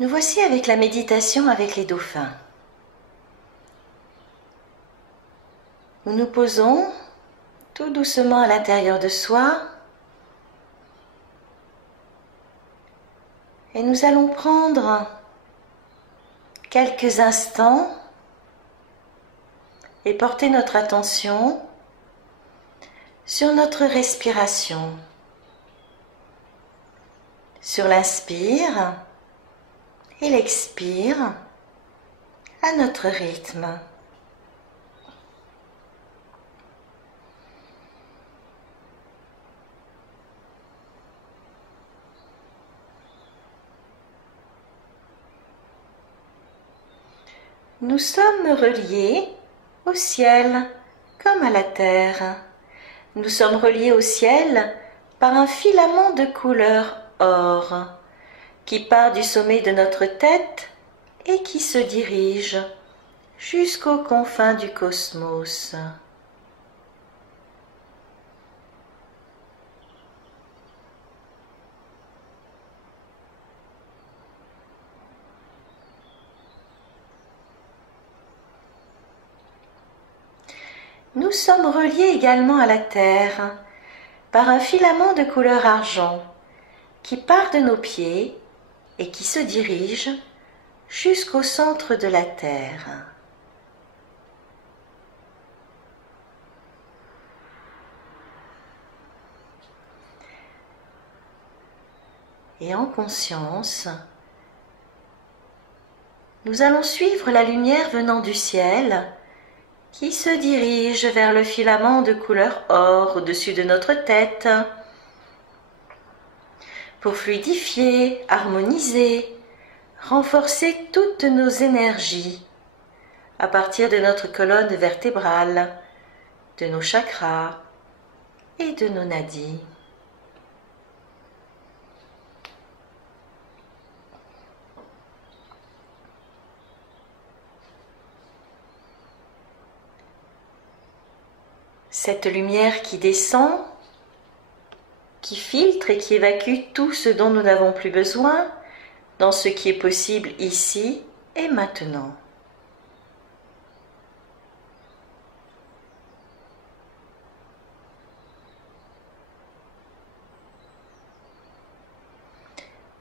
Nous voici avec la méditation avec les dauphins. Nous nous posons tout doucement à l'intérieur de soi et nous allons prendre quelques instants et porter notre attention sur notre respiration, sur l'inspire et l'expire à notre rythme. Nous sommes reliés au ciel comme à la terre. Nous sommes reliés au ciel par un filament de couleur or qui part du sommet de notre tête et qui se dirige jusqu'aux confins du cosmos. Nous sommes reliés également à la terre par un filament de couleur argent qui part de nos pieds et qui se dirige jusqu'au centre de la terre. Et en conscience, nous allons suivre la lumière venant du ciel qui se dirige vers le filament de couleur or au-dessus de notre tête pour fluidifier, harmoniser, renforcer toutes nos énergies à partir de notre colonne vertébrale, de nos chakras et de nos nadis. Cette lumière qui descend, qui filtre et qui évacue tout ce dont nous n'avons plus besoin dans ce qui est possible ici et maintenant.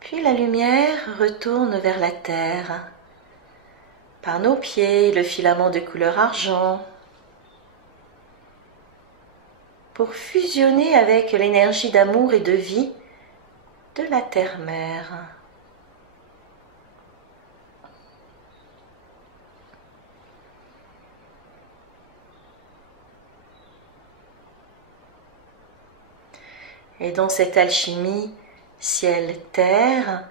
Puis la lumière retourne vers la terre, par nos pieds, le filament de couleur argent, pour fusionner avec l'énergie d'amour et de vie de la terre-mère. Et dans cette alchimie ciel-terre,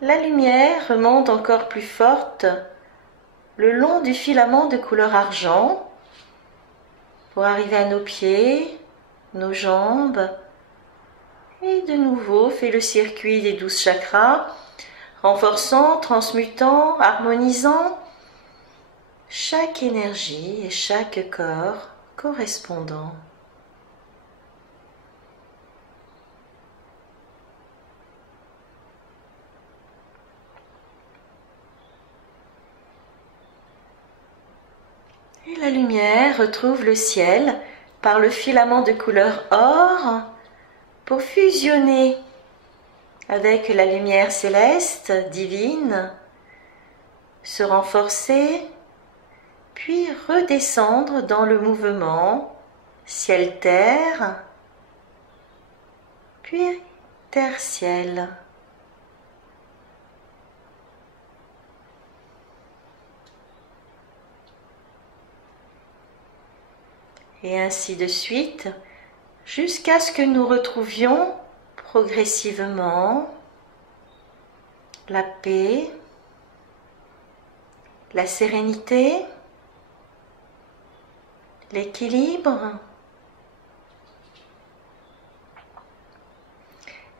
la lumière remonte encore plus forte le long du filament de couleur argent pour arriver à nos pieds, nos jambes, et de nouveau fait le circuit des 12 chakras, renforçant, transmutant, harmonisant chaque énergie et chaque corps correspondant. Et la lumière retrouve le ciel par le filament de couleur or pour fusionner avec la lumière céleste divine, se renforcer, puis redescendre dans le mouvement ciel-terre, puis terre-ciel. Et ainsi de suite, jusqu'à ce que nous retrouvions progressivement la paix, la sérénité, l'équilibre,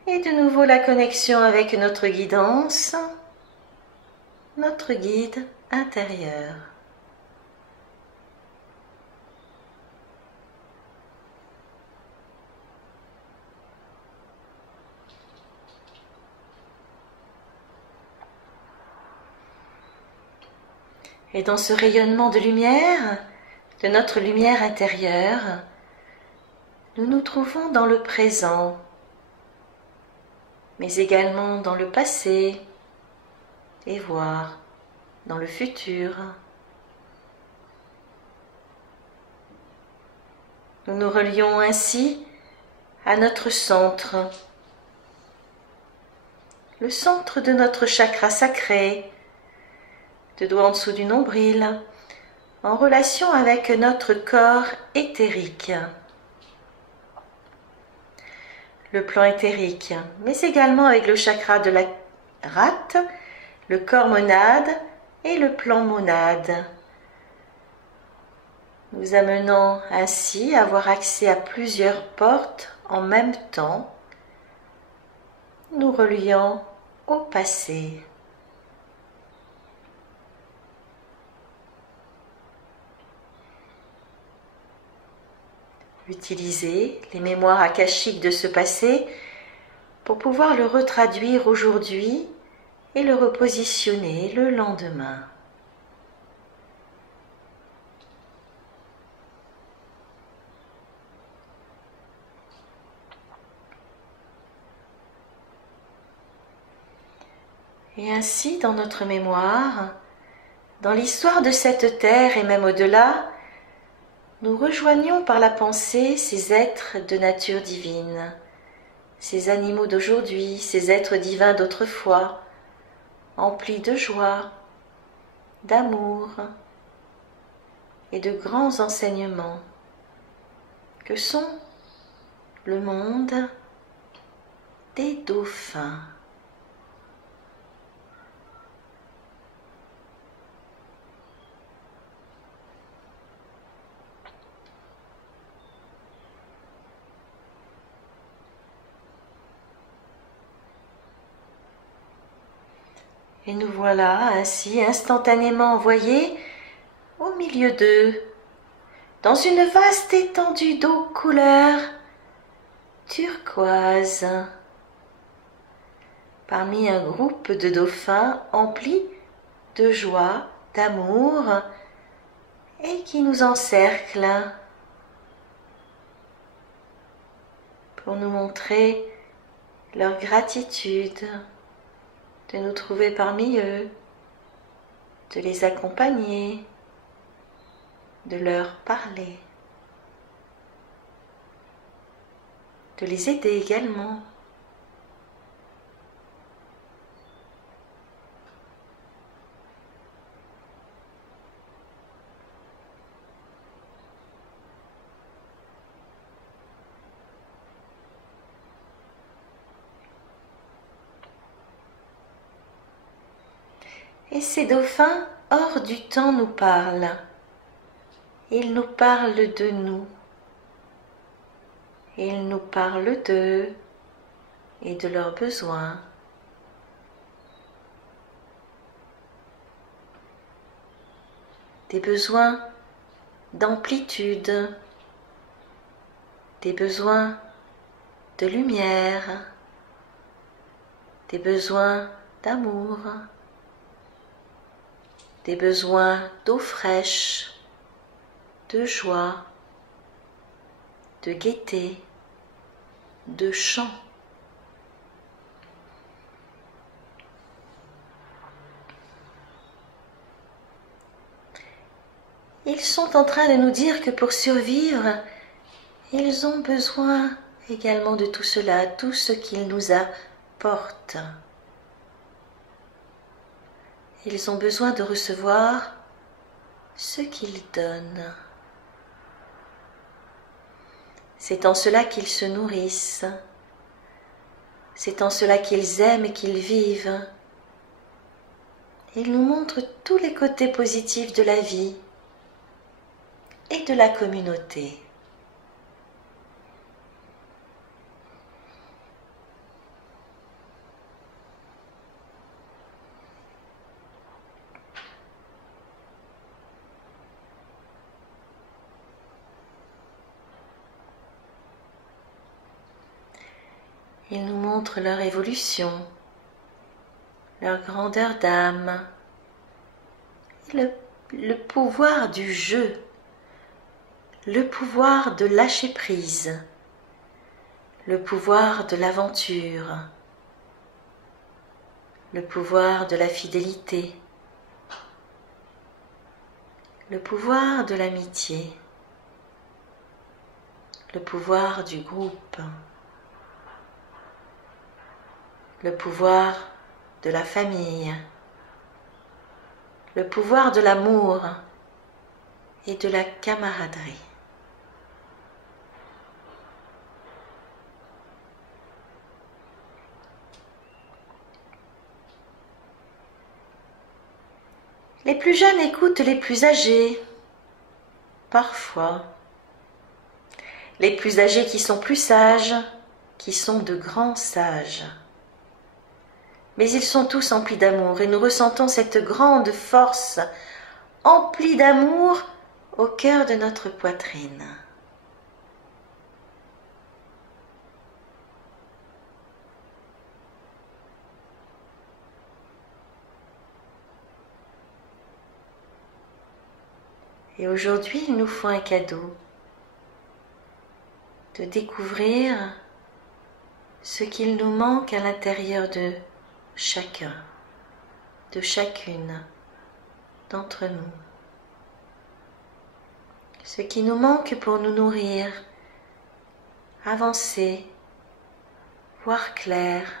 et de nouveau la connexion avec notre guidance, notre guide intérieur. Et dans ce rayonnement de lumière, de notre lumière intérieure, nous nous trouvons dans le présent, mais également dans le passé et voire dans le futur. Nous nous relions ainsi à notre centre, le centre de notre chakra sacré, de doigt en dessous du nombril, en relation avec notre corps éthérique. Le plan éthérique, mais également avec le chakra de la rate, le corps monade et le plan monade. Nous amenant ainsi à avoir accès à plusieurs portes en même temps, nous reliant au passé. Utilisez les mémoires akashiques de ce passé pour pouvoir le retraduire aujourd'hui et le repositionner le lendemain. Et ainsi, dans notre mémoire, dans l'histoire de cette terre et même au-delà, nous rejoignons par la pensée ces êtres de nature divine, ces animaux d'aujourd'hui, ces êtres divins d'autrefois, emplis de joie, d'amour et de grands enseignements, que sont le monde des dauphins. Et nous voilà ainsi instantanément envoyés au milieu d'eux, dans une vaste étendue d'eau couleur turquoise, parmi un groupe de dauphins emplis de joie, d'amour et qui nous encerclent pour nous montrer leur gratitude de nous trouver parmi eux, de les accompagner, de leur parler, de les aider également. Et ces dauphins, hors du temps, nous parlent. Ils nous parlent de nous. Ils nous parlent d'eux et de leurs besoins. Des besoins d'amplitude, des besoins de lumière, des besoins d'amour, des besoins d'eau fraîche, de joie, de gaieté, de chant. Ils sont en train de nous dire que pour survivre, ils ont besoin également de tout cela, tout ce qu'ils nous apportent. Ils ont besoin de recevoir ce qu'ils donnent. C'est en cela qu'ils se nourrissent. C'est en cela qu'ils aiment et qu'ils vivent. Ils nous montrent tous les côtés positifs de la vie et de la communauté. Ils nous montrent leur évolution, leur grandeur d'âme, et le pouvoir du jeu, le pouvoir de lâcher prise, le pouvoir de l'aventure, le pouvoir de la fidélité, le pouvoir de l'amitié, le pouvoir du groupe, le pouvoir de la famille, le pouvoir de l'amour et de la camaraderie. Les plus jeunes écoutent les plus âgés, parfois. Les plus âgés qui sont plus sages, qui sont de grands sages. Mais ils sont tous emplis d'amour et nous ressentons cette grande force emplie d'amour au cœur de notre poitrine. Et aujourd'hui, ils nous font un cadeau de découvrir ce qu'il nous manque à l'intérieur de chacun, de chacune d'entre nous. Ce qui nous manque pour nous nourrir, avancer, voir clair,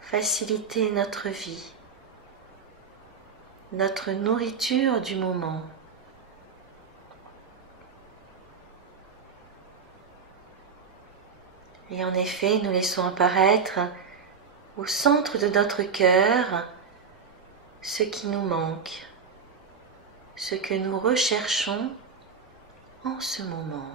faciliter notre vie, notre nourriture du moment. Et en effet, nous laissons apparaître au centre de notre cœur ce qui nous manque, ce que nous recherchons en ce moment.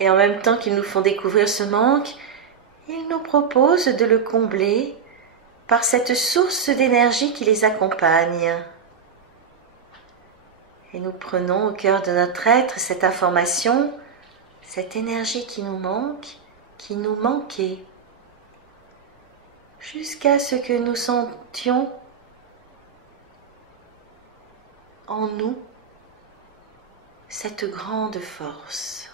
Et en même temps qu'ils nous font découvrir ce manque, ils nous proposent de le combler par cette source d'énergie qui les accompagne. Et nous prenons au cœur de notre être cette information, cette énergie qui nous manque, qui nous manquait, jusqu'à ce que nous sentions en nous cette grande force.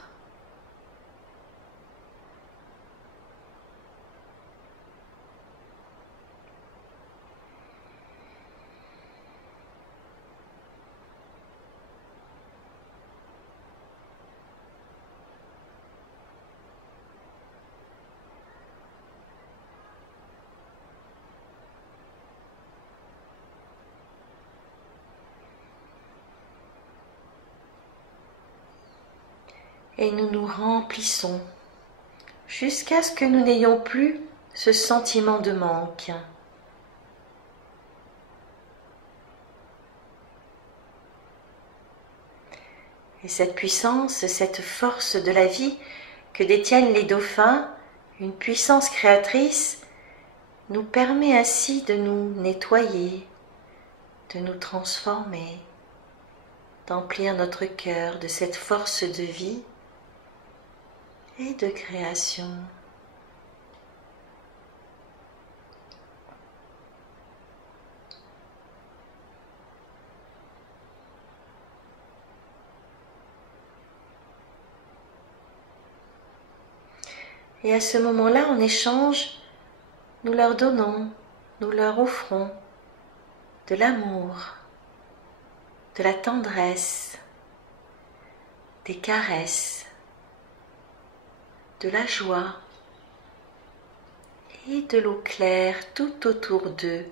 Et nous nous remplissons jusqu'à ce que nous n'ayons plus ce sentiment de manque. Et cette puissance, cette force de la vie que détiennent les dauphins, une puissance créatrice, nous permet ainsi de nous nettoyer, de nous transformer, d'emplir notre cœur de cette force de vie et de création. Et à ce moment-là, en échange, nous leur donnons, nous leur offrons de l'amour, de la tendresse, des caresses, de la joie et de l'eau claire tout autour d'eux,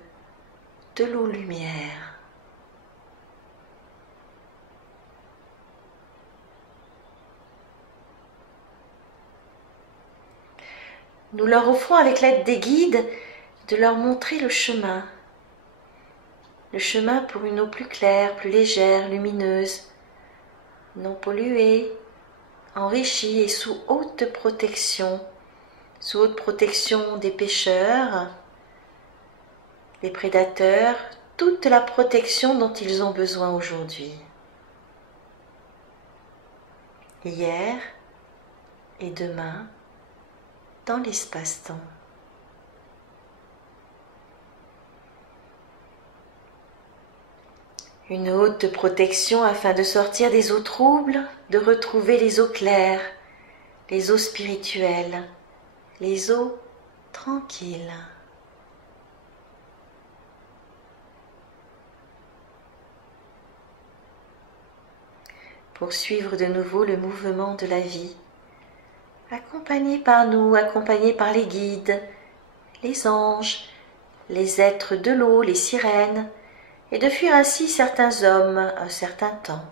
de l'eau lumière. Nous leur offrons avec l'aide des guides de leur montrer le chemin, le chemin pour une eau plus claire, plus légère, lumineuse, non polluée, enrichie et sous haute protection des pêcheurs, des prédateurs, toute la protection dont ils ont besoin aujourd'hui. Hier et demain, dans l'espace-temps. Une haute protection afin de sortir des eaux troubles, de retrouver les eaux claires, les eaux spirituelles, les eaux tranquilles. Pour suivre de nouveau le mouvement de la vie, accompagné par nous, accompagné par les guides, les anges, les êtres de l'eau, les sirènes, et de fuir ainsi certains hommes un certain temps.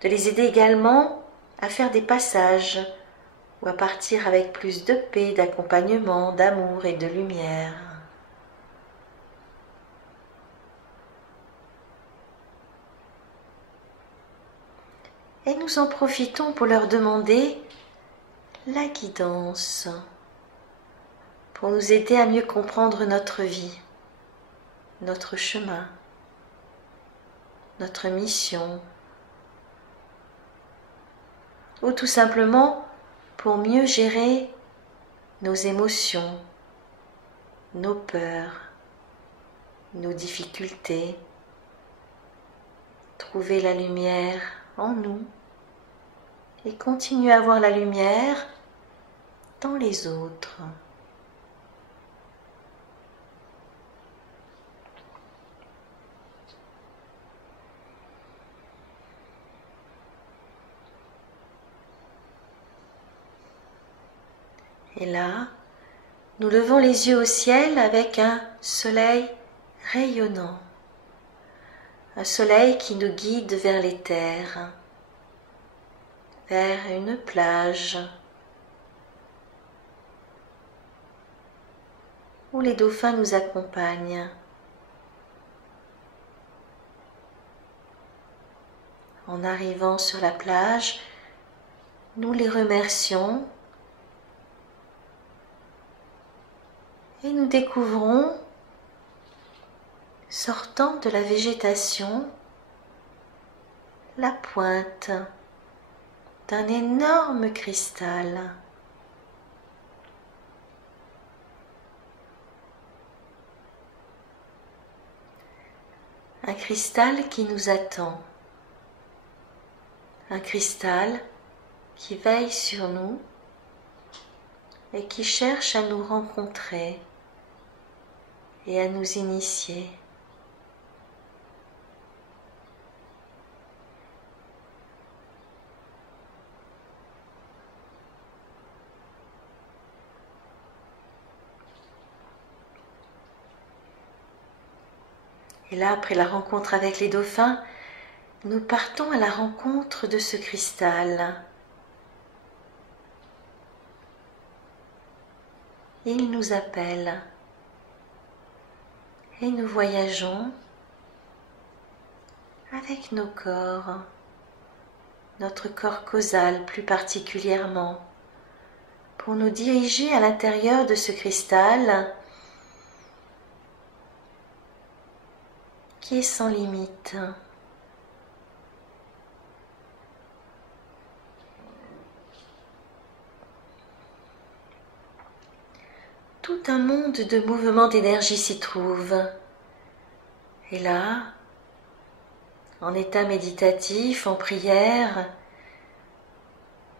De les aider également à faire des passages ou à partir avec plus de paix, d'accompagnement, d'amour et de lumière. Et nous en profitons pour leur demander la guidance, pour nous aider à mieux comprendre notre vie, notre chemin, notre mission, ou tout simplement pour mieux gérer nos émotions, nos peurs, nos difficultés, trouver la lumière en nous et continuer à voir la lumière dans les autres. Et là, nous levons les yeux au ciel avec un soleil rayonnant, un soleil qui nous guide vers les terres, vers une plage où les dauphins nous accompagnent. En arrivant sur la plage, nous les remercions et nous découvrons, sortant de la végétation, la pointe d'un énorme cristal. Un cristal qui nous attend, un cristal qui veille sur nous et qui cherche à nous rencontrer et à nous initier. Et là, après la rencontre avec les dauphins, nous partons à la rencontre de ce cristal. Il nous appelle et nous voyageons avec nos corps, notre corps causal plus particulièrement, pour nous diriger à l'intérieur de ce cristal qui est sans limite. Tout un monde de mouvements d'énergie s'y trouve. Et là, en état méditatif, en prière,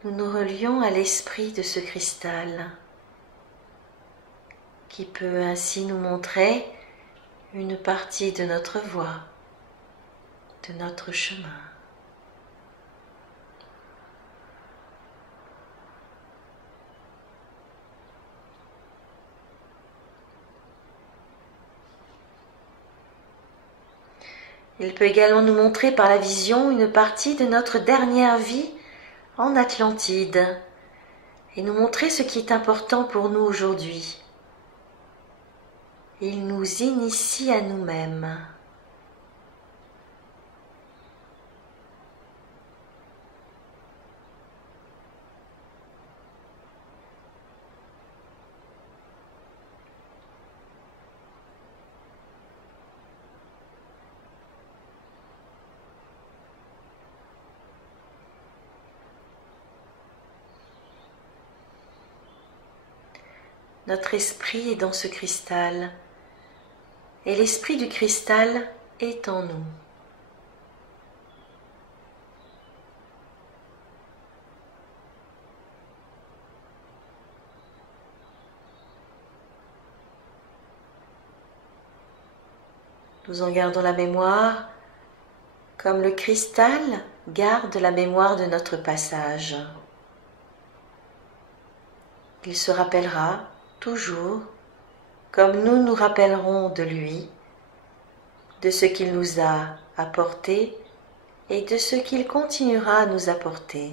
nous nous relions à l'esprit de ce cristal, qui peut ainsi nous montrer une partie de notre voie, de notre chemin. Il peut également nous montrer par la vision une partie de notre dernière vie en Atlantide et nous montrer ce qui est important pour nous aujourd'hui. Il nous initie à nous-mêmes. Notre esprit est dans ce cristal et l'esprit du cristal est en nous. Nous en gardons la mémoire comme le cristal garde la mémoire de notre passage. Il se rappellera toujours, comme nous nous rappellerons de lui, de ce qu'il nous a apporté et de ce qu'il continuera à nous apporter.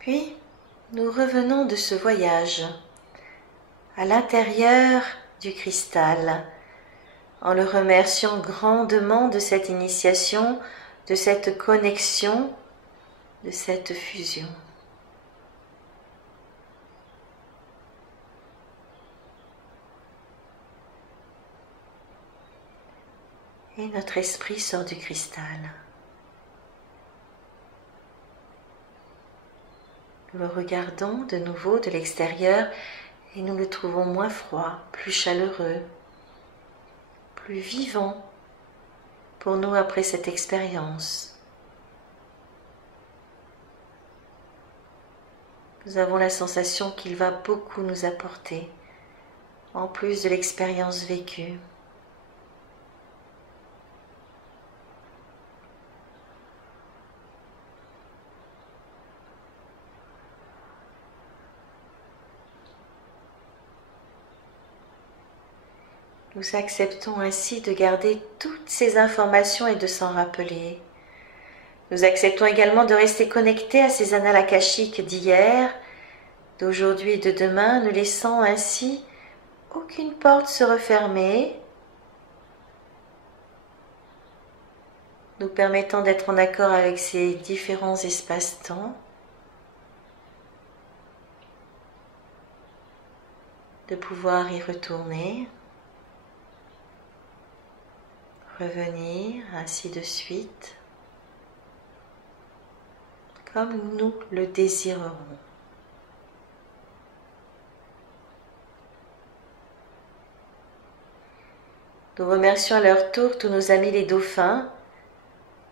Puis, nous revenons de ce voyage à l'intérieur du cristal, en le remerciant grandement de cette initiation, de cette connexion, de cette fusion. Et notre esprit sort du cristal. Nous le regardons de nouveau de l'extérieur et nous le trouvons moins froid, plus chaleureux, plus vivant pour nous après cette expérience. Nous avons la sensation qu'il va beaucoup nous apporter, en plus de l'expérience vécue. Nous acceptons ainsi de garder toutes ces informations et de s'en rappeler. Nous acceptons également de rester connectés à ces annales akashiques d'hier, d'aujourd'hui et de demain, ne laissant ainsi aucune porte se refermer, nous permettant d'être en accord avec ces différents espaces-temps, de pouvoir y retourner, revenir, ainsi de suite, comme nous le désirerons. Nous remercions à leur tour tous nos amis les dauphins,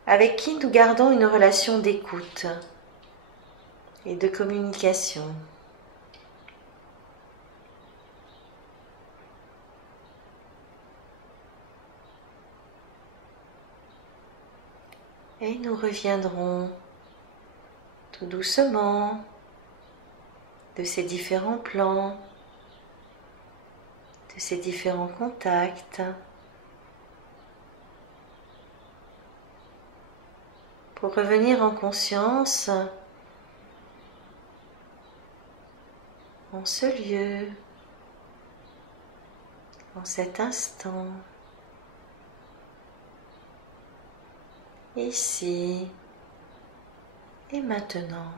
avec qui nous gardons une relation d'écoute et de communication. Et nous reviendrons tout doucement de ces différents plans, de ces différents contacts, pour revenir en conscience en ce lieu, en cet instant, ici et maintenant.